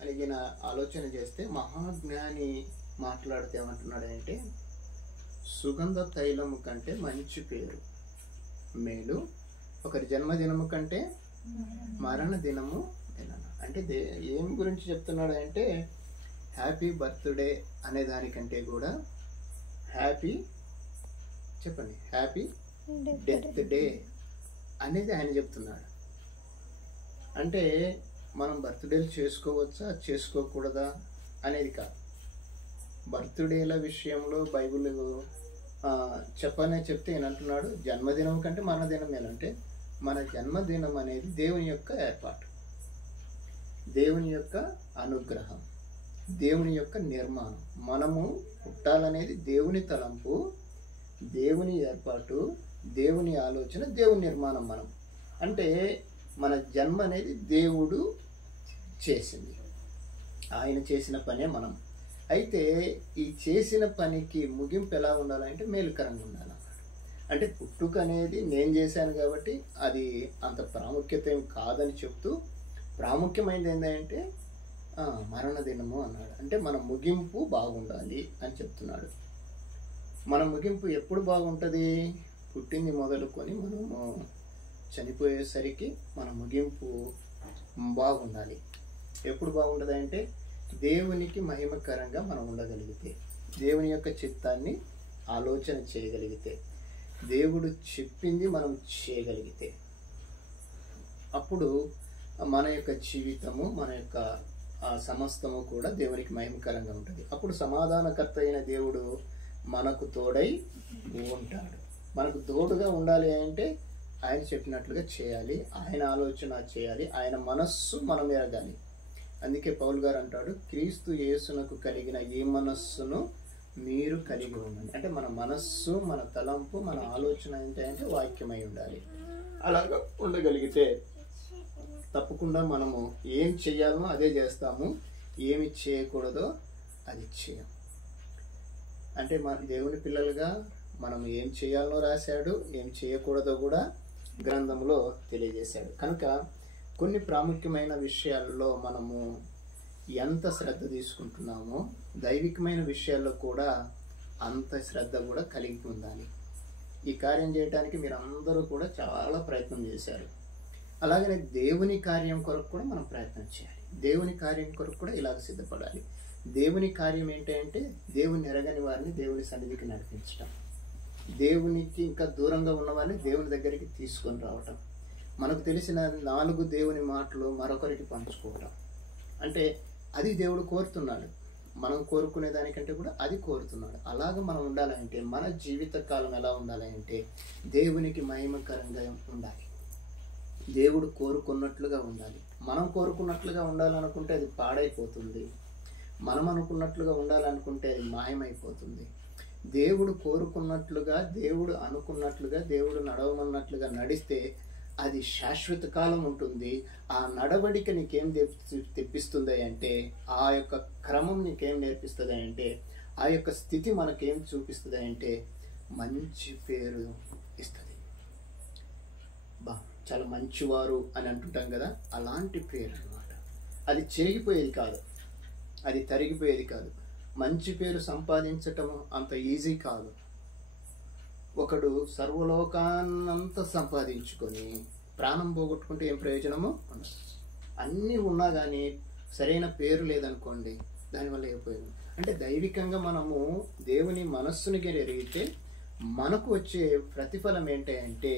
అలిగిన ఆలోచన చేస్తే మహాజ్ఞాని మాట్లాడితే ఏమంటున్నాడంటే సుగంధ తైలము కంటే మంచి పేరు మేలు, ఒకరి జన్మదినము కంటే మరణ దినము అంటే ఏం గురించి చెప్తున్నాడు అంటే హ్యాపీ బర్త్డే అనే దానికంటే కూడా హ్యాపీ చెప్పండి హ్యాపీ డెత్ డే అనేది ఆయన చెప్తున్నాడు. అంటే మనం బర్త్డేలు చేసుకోవచ్చా చేసుకోకూడదా అనేది కాదు. బర్త్డేల విషయంలో బైబిల్ చెప్తే ఏనంటున్నాడు జన్మదినం కంటే మరణదినం ఏనంటే మన జన్మదినం అనేది దేవుని యొక్క ఏర్పాటు, దేవుని యొక్క అనుగ్రహం, దేవుని యొక్క నిర్మాణం. మనము పుట్టాలనేది దేవుని తలంపు, దేవుని ఏర్పాటు, దేవుని ఆలోచన, దేవుని నిర్మాణం. మనం అంటే మన జన్మ అనేది దేవుడు చేసింది, ఆయన చేసిన పనే మనం. అయితే ఈ చేసిన పనికి ముగింపు ఎలా ఉండాలంటే మేలుకరంగా ఉండాలన్నమాట. అంటే పుట్టుక అనేది నేను చేశాను కాబట్టి అది అంత ప్రాముఖ్యత ఏం కాదని చెప్తూ ప్రాముఖ్యమైనది ఏంటంటే మరణ దినము అన్నాడు. అంటే మన ముగింపు బాగుండాలి అని చెప్తున్నాడు. మన ముగింపు ఎప్పుడు బాగుంటుంది? పుట్టింది మొదలుకొని మనము చనిపోయేసరికి మన ముగింపు బాగుండాలి. ఎప్పుడు బాగుంటుంది అంటే దేవునికి మహిమకరంగా మనం ఉండగలిగితే, దేవుని యొక్క చిత్తాన్ని ఆలోచన చేయగలిగితే, దేవుడు చెప్పింది మనం చేయగలిగితే, అప్పుడు మన యొక్క జీవితము మన యొక్క సమస్తము కూడా దేవునికి మహిమకరంగా ఉంటుంది. అప్పుడు సమాధానకర్త అయిన దేవుడు మనకు తోడై ఉంటాడు. మనకు తోడుగా ఉండాలి అంటే ఆయన చెప్పినట్లుగా చేయాలి, ఆయన ఆలోచన చేయాలి, ఆయన మనస్సు మనం ఎరగాలి. అందుకే పౌలు గారు అంటాడు క్రీస్తు యేసునకు కలిగిన ఈ మనస్సును మీరు కలిగి ఉండండి. అంటే మన మనస్సు, మన తలంపు, మన ఆలోచన ఏంటంటే వాక్యమై ఉండాలి. అలాగా ఉండగలిగితే తప్పకుండా మనము ఏం చేయాలో అదే చేస్తాము, ఏమి చేయకూడదో అది చేయం. అంటే మన దేవుని పిల్లలుగా మనం ఏం చేయాలో రాశాడు, ఏం చేయకూడదో కూడా గ్రంథంలో తెలియజేశాడు. కనుక కొన్ని ప్రాముఖ్యమైన విషయాల్లో మనము ఎంత శ్రద్ధ తీసుకుంటున్నామో దైవికమైన విషయాల్లో కూడా అంత శ్రద్ధ కూడా కలిగి ఉండాలి. ఈ కార్యం చేయడానికి మీరు అందరూ కూడా చాలా ప్రయత్నం చేశారు. అలాగనే దేవుని కార్యం కొరకు కూడా మనం ప్రయత్నం చేయాలి. దేవుని కార్యం కొరకు కూడా ఇలాగ సిద్ధపడాలి. దేవుని కార్యం ఏంటంటే దేవుని ఎరగని వారిని దేవుని సన్నిధికి నడిపించడం, దేవునికి ఇంకా దూరంగా ఉన్న వారిని దేవుని దగ్గరికి తీసుకొని రావటం, మనకు తెలిసిన 4 దేవుని మాటలు మరొకరికి పంచుకోవటం. అంటే అది దేవుడు కోరుతున్నాడు. మనం కోరుకునే దానికంటే కూడా అది కోరుతున్నాడు. అలాగ మనం ఉండాలంటే మన జీవిత కాలం ఎలా ఉండాలంటే దేవునికి మహిమకరంగా ఉండాలి, దేవుడు కోరుకున్నట్లుగా ఉండాలి. మనం కోరుకున్నట్లుగా ఉండాలనుకుంటే అది పాడైపోతుంది, మనం అనుకున్నట్లుగా ఉండాలనుకుంటే అది మాయమైపోతుంది. దేవుడు కోరుకున్నట్లుగా, దేవుడు అనుకున్నట్లుగా, దేవుడు నడవమన్నట్లుగా నడిస్తే అది శాశ్వత కాలం ఉంటుంది. ఆ నడవడిక నీకేం తెప్పిస్తుంది అంటే, ఆ యొక్క క్రమం నీకేం నేర్పిస్తుంది అంటే, ఆ యొక్క స్థితి మనకేం చూపిస్తుంది అంటే మంచి పేరు ఇస్తుంది. చాలా మంచివారు అని అంటుంటాం కదా, అలాంటి పేరు అన్నమాట. అది చేగిపోయేది కాదు, అది తరిగిపోయేది కాదు. మంచి పేరు సంపాదించటం అంత ఈజీ కాదు. ఒకడు సర్వలోకాన్నంతా సంపాదించుకొని ప్రాణం పోగొట్టుకుంటే ఏం ప్రయోజనమో ఉండదు. అన్నీ ఉన్నా కానీ సరైన పేరు లేదనుకోండి, దానివల్ల అయిపోయింది. అంటే దైవికంగా మనము దేవుని మనస్సుని ఎరిగితే మనకు వచ్చే ప్రతిఫలం ఏంటంటే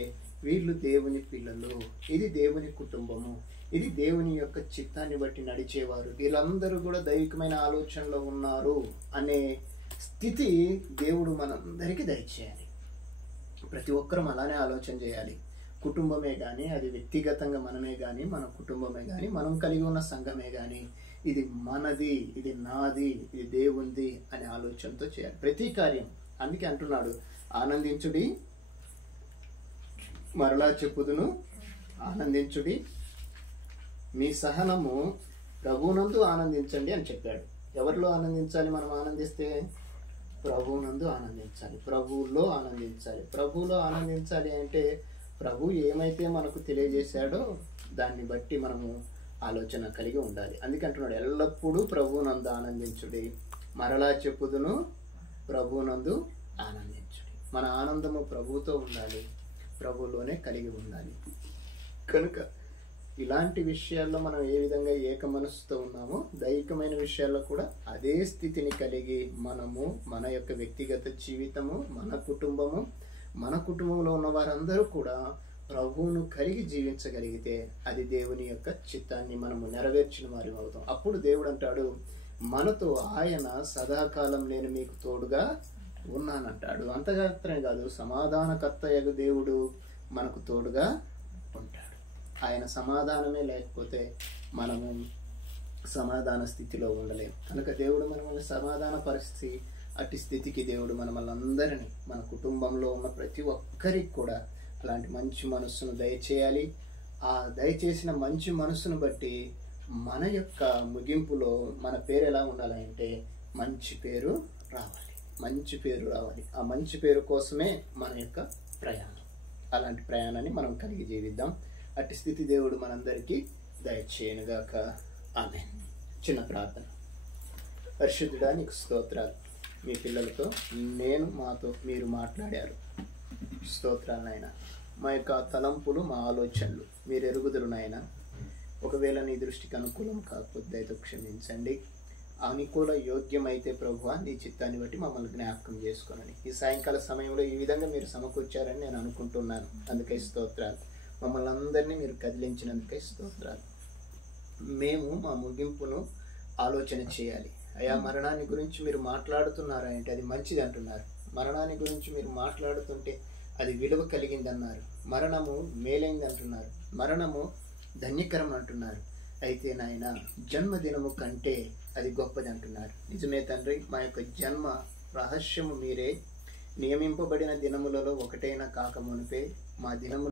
వీళ్ళు దేవుని పిల్లలు, ఇది దేవుని కుటుంబము, ఇది దేవుని యొక్క చిత్తాన్ని బట్టి నడిచేవారు, వీళ్ళందరూ కూడా దైవికమైన ఆలోచనలో ఉన్నారు అనే స్థితి దేవుడు మనందరికీ దయచేయాలి. ప్రతి ఒక్కరం అలానే ఆలోచన చేయాలి. కుటుంబమే కానీ, అది వ్యక్తిగతంగా మనమే కానీ, మన కుటుంబమే కానీ, మనం కలిగి ఉన్న సంఘమే కానీ, ఇది మనది, ఇది నాది, ఇది దేవుంది అనే ఆలోచనతో చేయాలి ప్రతి కార్యం. అందుకే అంటున్నాడు ఆనందించుడి, మరలా చెప్పుదును ఆనందించుడి, మీ సహనము ప్రభువునందు ఆనందించండి అని చెప్పాడు. ఎవరిలో ఆనందించాలి? మనం ఆనందిస్తే ప్రభువునందు ఆనందించాలి, ప్రభువులో ఆనందించాలి. ప్రభువులో ఆనందించాలి అంటే ప్రభు ఏమైతే మనకు తెలియజేశాడో దాన్ని బట్టి మనము ఆలోచన కలిగి ఉండాలి. అందుకే అంటున్నాడు, ఎల్లప్పుడూ ప్రభువునందు ఆనందించుడి, మరలా చెప్పుదును ప్రభువునందు ఆనందించుడి. మన ఆనందము ప్రభువుతో ఉండాలి, ప్రభువులోనే కలిగి ఉండాలి. కనుక ఇలాంటి విషయాల్లో మనం ఏ విధంగా ఏక మనసుతో ఉన్నామో దైవికమైన విషయాల్లో కూడా అదే స్థితిని కలిగి మనము మన యొక్క వ్యక్తిగత జీవితము, మన కుటుంబంలో ఉన్న వారందరూ కూడా ప్రభువును కలిగి జీవించగలిగితే అది దేవుని యొక్క చిత్తాన్ని మనము నెరవేర్చిన వారి అవుతాం. అప్పుడు దేవుడు అంటాడు, మనతో ఆయన సదాకాలం నేను మీకు తోడుగా ఉన్నానంటాడు. అంతగాత్రమే కాదు, సమాధానకర్తయగు దేవుడు మనకు తోడుగా ఉంటాడు. ఆయన సమాధానమే లేకపోతే మనము సమాధాన స్థితిలో ఉండలేము. కనుక దేవుడు మనల్ని సమాధాన పరిస్థితి, అట్టి స్థితికి దేవుడు మనల్ని అందరినీ, మన కుటుంబంలో ఉన్న ప్రతి ఒక్కరికి కూడా అలాంటి మంచి మనస్సును దయచేయాలి. ఆ దయచేసిన మంచి మనస్సును బట్టి మన యొక్క ముగింపులో మన పేరు ఎలా ఉండాలంటే మంచి పేరు రావాలి. ఆ మంచి పేరు కోసమే మన యొక్క ప్రయాణం. అలాంటి ప్రయాణాన్ని మనం కలిగి జీవిద్దాం. అట్టి స్థితి దేవుడు మనందరికీ దయచేయనుగాక. ఆమేన్. చిన్న ప్రార్థన. పరిశుద్ధుడా, నీకు స్తోత్రాలు. మీ పిల్లలతో మాతో మీరు మాట్లాడారు. స్తోత్రాలు నాయన. మా యొక్క తలంపులు, మా ఆలోచనలు మీరు ఎరుగుదురు నాయన. ఒకవేళ నీ దృష్టికి అనుకూలం కాకపోతే దయతో క్షమించండి. అనుకూల యోగ్యమైతే ప్రభువా నీ చిత్తాన్ని బట్టి మమ్మల్ని జ్ఞాపకం చేసుకోనని ఈ సాయంకాల సమయంలో ఈ విధంగా మీరు సమకూర్చారని నేను అనుకుంటున్నాను. అందుకే స్తోత్రాలు. మమ్మల్ని అందరినీ మీరు కదిలించినందుకే స్తోత్రాలు. మేము మా ముగింపును ఆలోచన చేయాలి. అయా, మరణాన్ని గురించి మీరు మాట్లాడుతున్నారా అంటే అది మంచిది అంటున్నారు. మరణాన్ని గురించి మీరు మాట్లాడుతుంటే అది విలువ కలిగింది అన్నారు. మరణము మేలైంది అంటున్నారు. మరణము ధన్యకరం అంటున్నారు. అయితే నాయన, జన్మదినము కంటే అది గొప్పది అంటున్నారు. నిజమే తండ్రి, మా యొక్క జన్మ రహస్యము మీరే. నియమింపబడిన దినములలో ఒకటైనా కాక మునిపే మా దినము